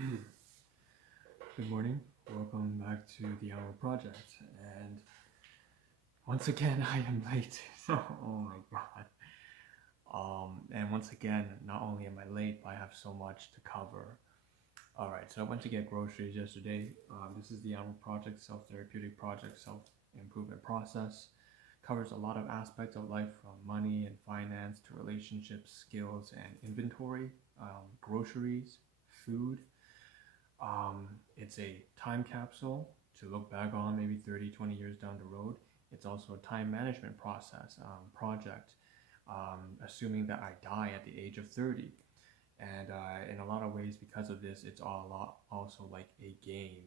Good morning, welcome back to the Ahn Rho Project, and once again I am late, so oh my god. And once again, not only am I late, but I have so much to cover. Alright, so I went to get groceries yesterday. This is the Ahn Rho Project, self-therapeutic project, self-improvement process. Covers a lot of aspects of life, from money and finance to relationships, skills, and inventory, groceries, food. It's a time capsule to look back on maybe 30-20 years down the road. It's also a time management project, assuming that I die at the age of 30. And in a lot of ways, because of this, it's also like a game,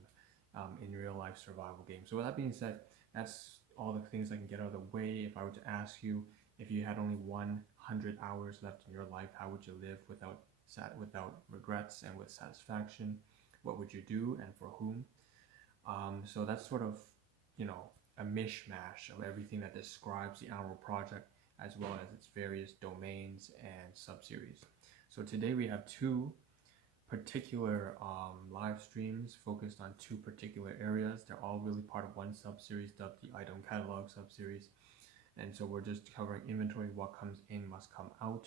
in real life survival game. So with that being said, that's all the things I can get out of the way. If I were to ask you, if you had only 100 hours left in your life, how would you live without regrets and with satisfaction? What would you do and for whom? So that's sort of, a mishmash of everything that describes the Ahn Rho Project, as well as its various domains and subseries. So today we have two particular live streams focused on two particular areas. They're all really part of one subseries dubbed the Item Catalog subseries. And so we're just covering inventory. What comes in must come out.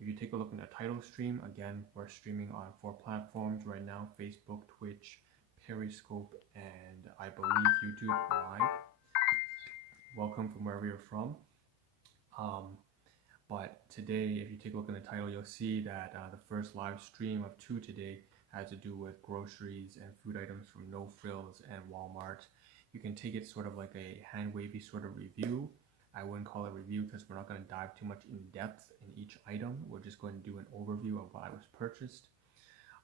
If you take a look in the title stream, again, we're streaming on 4 platforms right now: Facebook, Twitch, Periscope, and I believe YouTube Live. Welcome from wherever you're from. But today, if you take a look in the title, you'll see that the first live stream of 2 today has to do with groceries and food items from Nofrills and Walmart. You can take it sort of like a hand-wavy sort of review. I wouldn't call it a review because we're not going to dive too much in depth in each item. We're just going to do an overview of what I was purchased,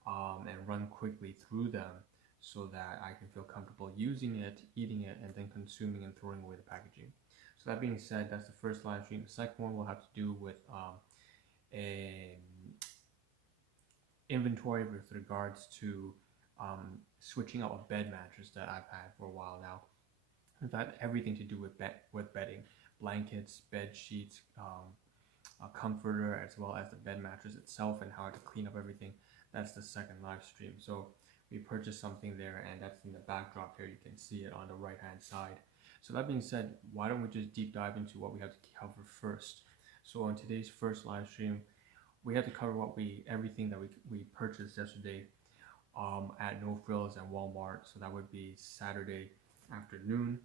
and run quickly through them so that I can feel comfortable using it, eating it, and then consuming and throwing away the packaging. So that being said, that's the first live stream. The second one will have to do with an inventory with regards to switching out a bed mattress that I've had for a while now. In fact, everything to do with bedding, blankets, bed sheets, a comforter, as well as the bed mattress itself, and how to clean up everything. That's the second live stream. So we purchased something there, and that's in the backdrop here. You can see it on the right hand side. So that being said, why don't we just deep dive into what we have to cover first? So on today's first live stream, we had to cover everything that we purchased yesterday at Nofrills and Walmart. So that would be Saturday afternoon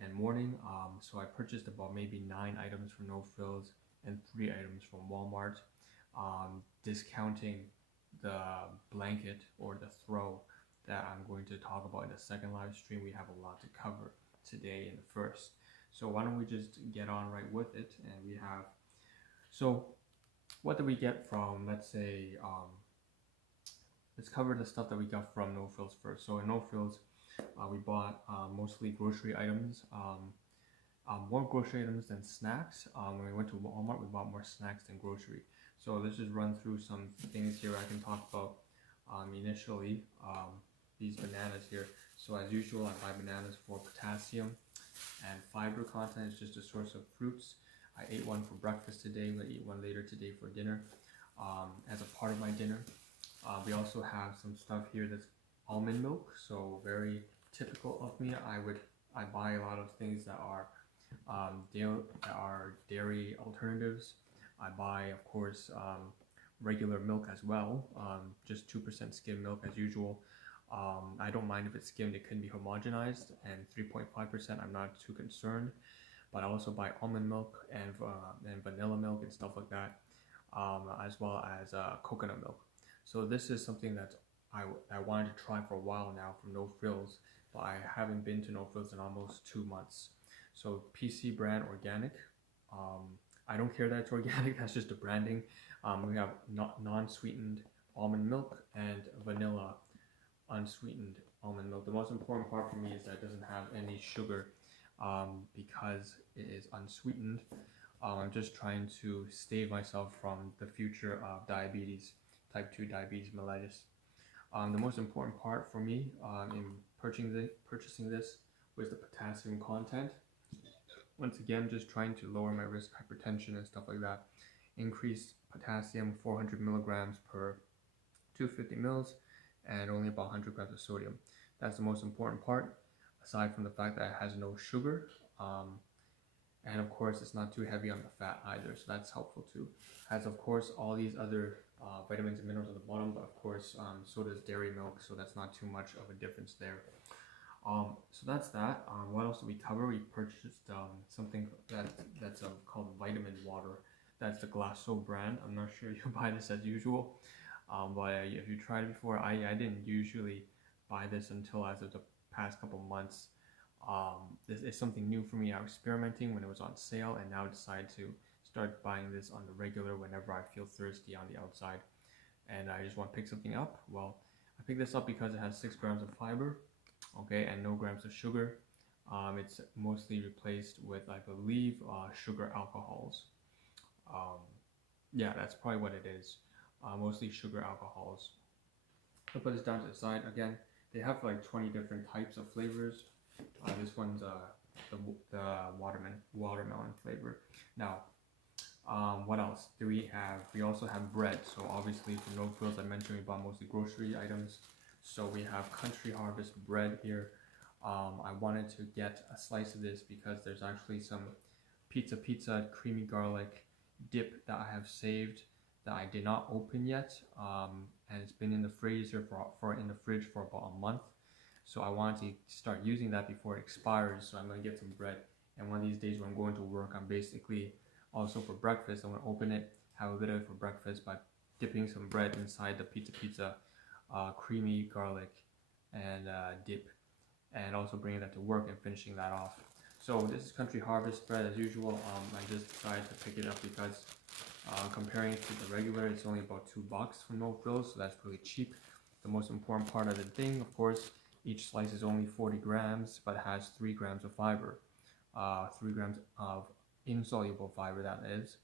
and morning. So I purchased about maybe 9 items from Nofrills and 3 items from Walmart, discounting the blanket or the throw that I'm going to talk about in the second live stream. We have a lot to cover today in the first. So why don't we just get on right with it? And we have, so what did we get from, let's say, let's cover the stuff that we got from Nofrills first. So in Nofrills, we bought mostly grocery items, more grocery items than snacks. When we went to Walmart, we bought more snacks than grocery. So let's just run through some things here I can talk about. Initially, these bananas here. So as usual, I buy bananas for potassium and fiber content. It's just a source of fruits. I ate one for breakfast today. I'm going to eat one later today for dinner, as a part of my dinner. We also have some stuff here that's almond milk, so very typical of me. I buy a lot of things that are dairy alternatives. I buy, of course, regular milk as well, just 2% skim milk as usual. I don't mind if it's skimmed. It can be homogenized, and 3.5% I'm not too concerned. But I also buy almond milk and vanilla milk and stuff like that, as well as coconut milk. So this is something that I wanted to try for a while now from Nofrills, but I haven't been to Nofrills in almost 2 months. So PC brand organic. I don't care that it's organic, that's just the branding. We have non-sweetened almond milk and vanilla unsweetened almond milk. The most important part for me is that it doesn't have any sugar, because it is unsweetened. I'm just trying to save myself from the future of diabetes, type 2 diabetes mellitus. The most important part for me in purchasing this was the potassium content. Once again, just trying to lower my risk of hypertension and stuff like that. Increased potassium, 400 milligrams per 250 mils, and only about 100 grams of sodium. That's the most important part, aside from the fact that it has no sugar. And of course, it's not too heavy on the fat either, so that's helpful too. Has of course all these other vitamins and minerals at the bottom, but of course so does dairy milk, so that's not too much of a difference there. So that's that. What else did we cover? We purchased something that's called vitamin water. That's the Glasso brand. I'm not sure you buy this as usual, but if you tried it before, I didn't usually buy this until as of the past couple months. This is something new for me. I was experimenting when it was on sale, and now I decided to start buying this on the regular whenever I feel thirsty on the outside and I just want to pick something up. Well, I picked this up because it has 6 grams of fiber, okay, and no grams of sugar. It's mostly replaced with, I believe, sugar alcohols. Yeah, that's probably what it is. Mostly sugar alcohols. I'll put this down to the side. Again, they have like 20 different types of flavors. This one's the watermelon flavor. Now, what else do we have? We also have bread. So obviously for Nofrills, I mentioned we bought mostly grocery items. So we have Country Harvest bread here. I wanted to get a slice of this because there's actually some pizza creamy garlic dip that I have saved that I did not open yet, and it's been in the freezer in the fridge for about a month. So I wanted to start using that before it expires. So I'm going to get some bread, and one of these days when I'm going to work, I'm basically also for breakfast, I'm going to open it, have a bit of it for breakfast by dipping some bread inside the pizza creamy garlic and dip, and also bringing that to work and finishing that off. So this is Country Harvest bread as usual. I just decided to pick it up because comparing it to the regular, it's only about $2 from Nofrills, so that's really cheap. The most important part of the thing, of course, each slice is only 40 grams, but has 3 grams of fiber, 3 grams of insoluble fiber that is,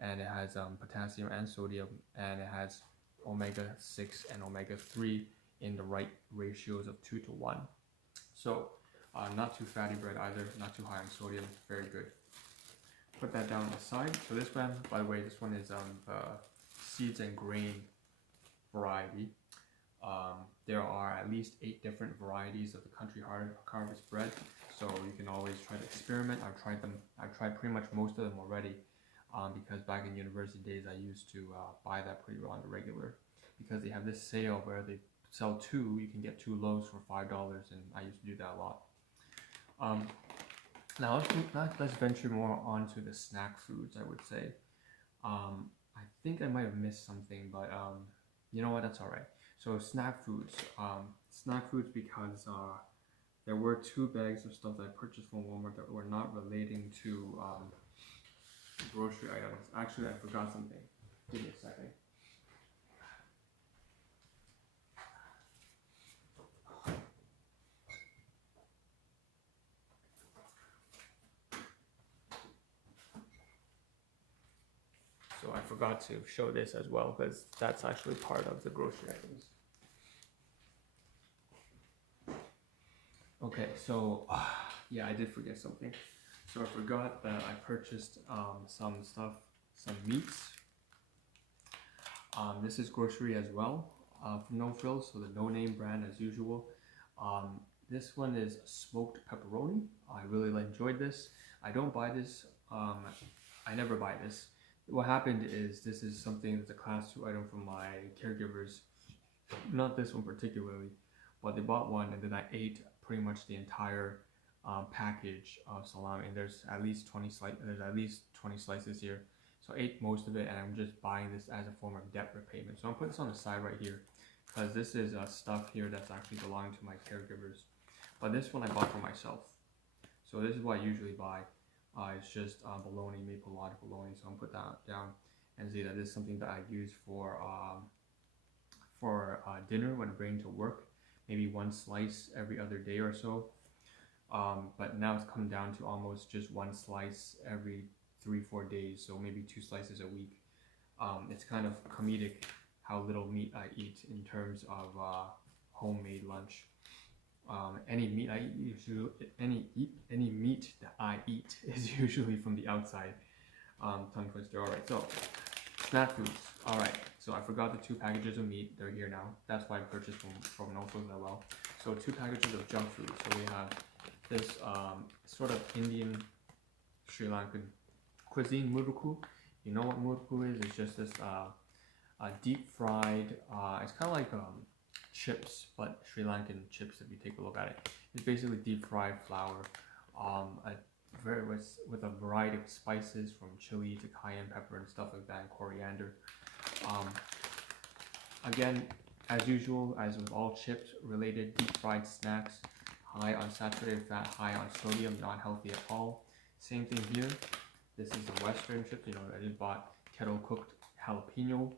and it has potassium and sodium, and it has omega-6 and omega-3 in the right ratios of 2 to 1. So not too fatty bread either, not too high on sodium, very good. Put that down on the side. So this one, by the way, this one is the seeds and grain variety. There are at least 8 different varieties of the Country Harvest bread, so you can always try to experiment. I've tried pretty much most of them already, because back in university days I used to buy that pretty well on the regular, because they have this sale where they sell 2, you can get 2 loaves for $5, and I used to do that a lot. Now let's venture more onto the snack foods, I would say. I think I might have missed something, but you know what, that's alright. So snack foods because there were 2 bags of stuff that I purchased from Walmart that were not relating to grocery items. Actually, I forgot something. Give me a second. So I forgot to show this as well because that's actually part of the grocery items. Okay, so yeah, I did forget something. So I forgot that I purchased some meats. This is grocery as well from Nofrills, so the No Name brand as usual. This one is smoked pepperoni. I really enjoyed this. I don't buy this. I never buy this. What happened is this is something that's a class 2 item from my caregivers. Not this one particularly, but they bought one and then I ate pretty much the entire package of salami. And there's at least 20 slices here. So I ate most of it, and I'm just buying this as a form of debt repayment. So I'll put this on the side right here because this is stuff here that's actually belonging to my caregivers. But this one I bought for myself. So this is what I usually buy. It's just bologna, maple lodge bologna. So I'm put that down and see that this is something that I use for dinner when I'm bringing to work. Maybe 1 slice every other day or so. But now it's come down to almost just 1 slice every 3-4 days. So maybe 2 slices a week. It's kind of comedic how little meat I eat in terms of homemade lunch. Any meat I eat, any meat that I eat is usually from the outside. Tongue twister. All right, so snack foods. All right, so I forgot the 2 packages of meat. They're here now. That's why I purchased from Nofrills as well. So 2 packages of junk food. So we have this sort of Indian Sri Lankan cuisine murukku. You know what murukku is? It's just this deep fried. It's kind of like chips, but Sri Lankan chips. If you take a look at it, it's basically deep fried flour. With a variety of spices from chili to cayenne pepper and stuff like that, and coriander. Again, as usual, as with all chips related deep fried snacks, high on saturated fat, high on sodium, not healthy at all. Same thing here. This is the Western chips. You know, I just bought kettle cooked jalapeno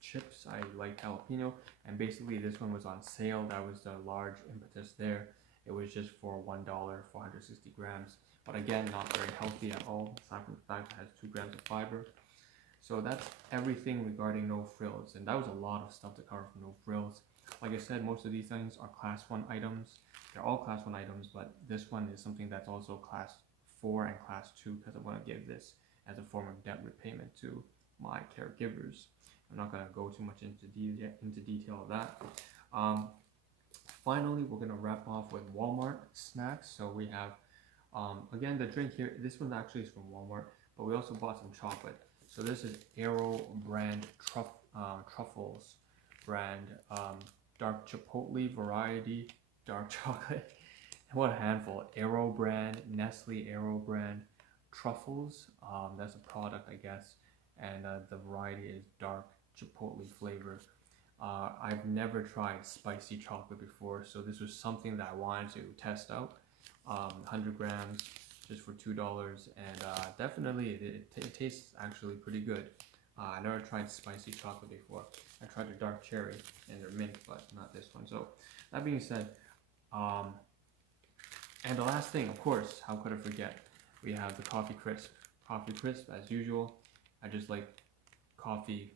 chips. I like jalapeno, and basically this one was on sale. That was the large impetus there. It was just for $1, 460 grams. But again, not very healthy at all, aside from the fact it has 2 grams of fiber. So that's everything regarding Nofrills, and that was a lot of stuff to cover from Nofrills. Like I said, most of these things are class 1 items. They're all class 1 items, but this one is something that's also class 4 and class 2 because I want to give this as a form of debt repayment to my caregivers. I'm not going to go too much into detail of that. Finally, we're going to wrap off with Walmart snacks. So we have again, the drink here, this one actually is from Walmart, but we also bought some chocolate. So this is Ahn Rho brand Truffles brand dark chipotle variety dark chocolate. What a handful. Ahn Rho brand, Nestle Ahn Rho brand Truffles. That's a product, I guess, and the variety is dark chipotle flavor. I've never tried spicy chocolate before, so this was something that I wanted to test out. 100 grams just for $2, and definitely it tastes actually pretty good. I never tried spicy chocolate before. I tried the dark cherry and their mint, but not this one. So that being said, and the last thing, of course, how could I forget? We have the coffee crisp. Coffee crisp, as usual. I just like coffee,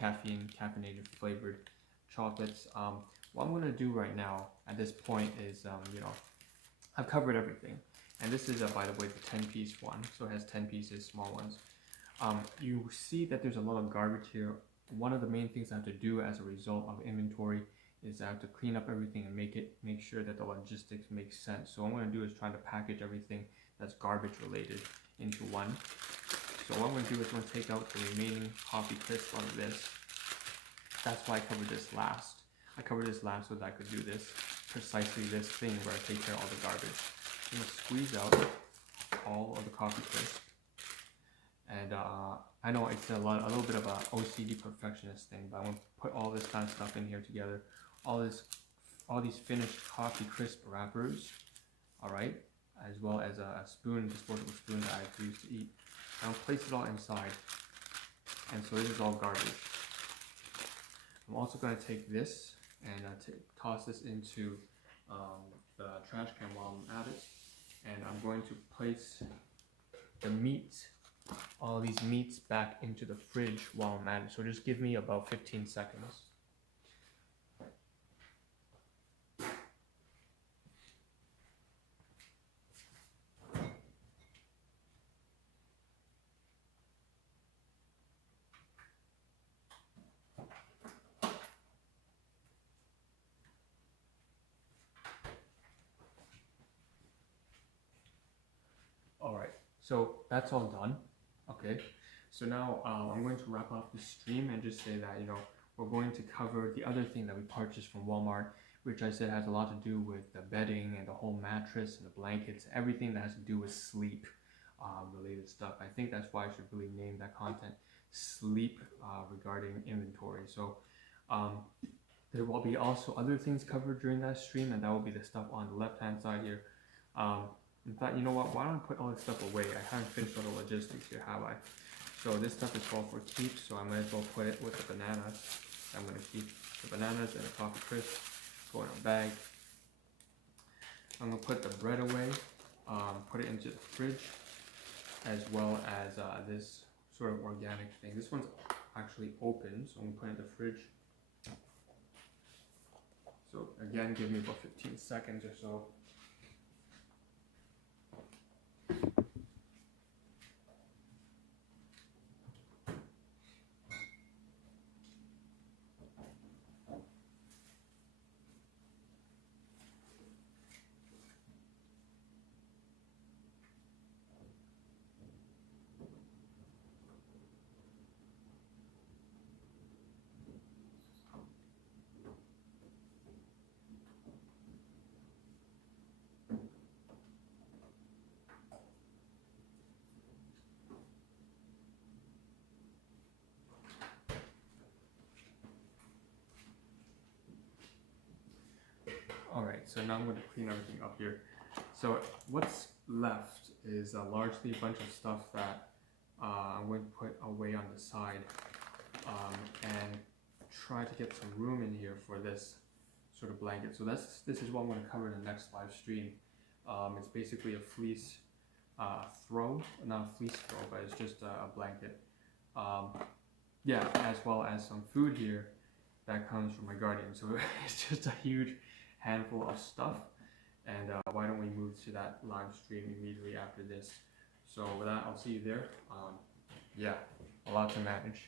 caffeinated flavored chocolates. What I'm gonna do right now at this point is, you know, I've covered everything, and this is by the way the 10-piece one, so it has 10 pieces, small ones. You see that there's a lot of garbage here. One of the main things I have to do as a result of inventory is I have to clean up everything and make sure that the logistics make sense. So what I'm going to do is try to package everything that's garbage related into one. So what I'm going to do is I'm going to take out the remaining coffee crisp out of this. That's why I covered this last. I covered this last so that I could do this, precisely this thing where I take care of all the garbage. I'm going to squeeze out all of the coffee crisp. And I know it's a little bit of a OCD perfectionist thing, but I'm going to put all this kind of stuff in here together. All these finished coffee crisp wrappers, all right, as well as a spoon, disposable spoon that I used to eat. I'll place it all inside, and so this is all garbage. I'm also going to take this and toss this into the trash can while I'm at it, and I'm going to place the meat, all these meats, back into the fridge while I'm at it. So just give me about 15 seconds. Alright, so that's all done. Okay, so now I'm going to wrap up the stream and just say that, you know, we're going to cover the other thing that we purchased from Walmart, which I said has a lot to do with the bedding and the whole mattress and the blankets, everything that has to do with sleep related stuff. I think that's why I should really name that content sleep regarding inventory. So there will be also other things covered during that stream, and that will be the stuff on the left hand side here. In fact, you know what, why don't I put all this stuff away? I haven't finished all the logistics here, have I? So this stuff is all for keeps, so I might as well put it with the bananas. I'm going to keep the bananas and the coffee crisp, go in a bag. I'm going to put the bread away, put it into the fridge, as well as this sort of organic thing. This one's actually open, so I'm going to put it in the fridge. So again, give me about 15 seconds or so. Alright, so now I'm going to clean everything up here. So what's left is largely a bunch of stuff that I'm going to put away on the side, and try to get some room in here for this sort of blanket. So this is what I'm going to cover in the next live stream. It's basically a fleece throw, not a fleece throw, but it's just a blanket. Yeah, as well as some food here that comes from my guardian. So it's just a huge handful of stuff, and why don't we move to that live stream immediately after this. So with that, I'll see you there. Yeah, a lot to manage.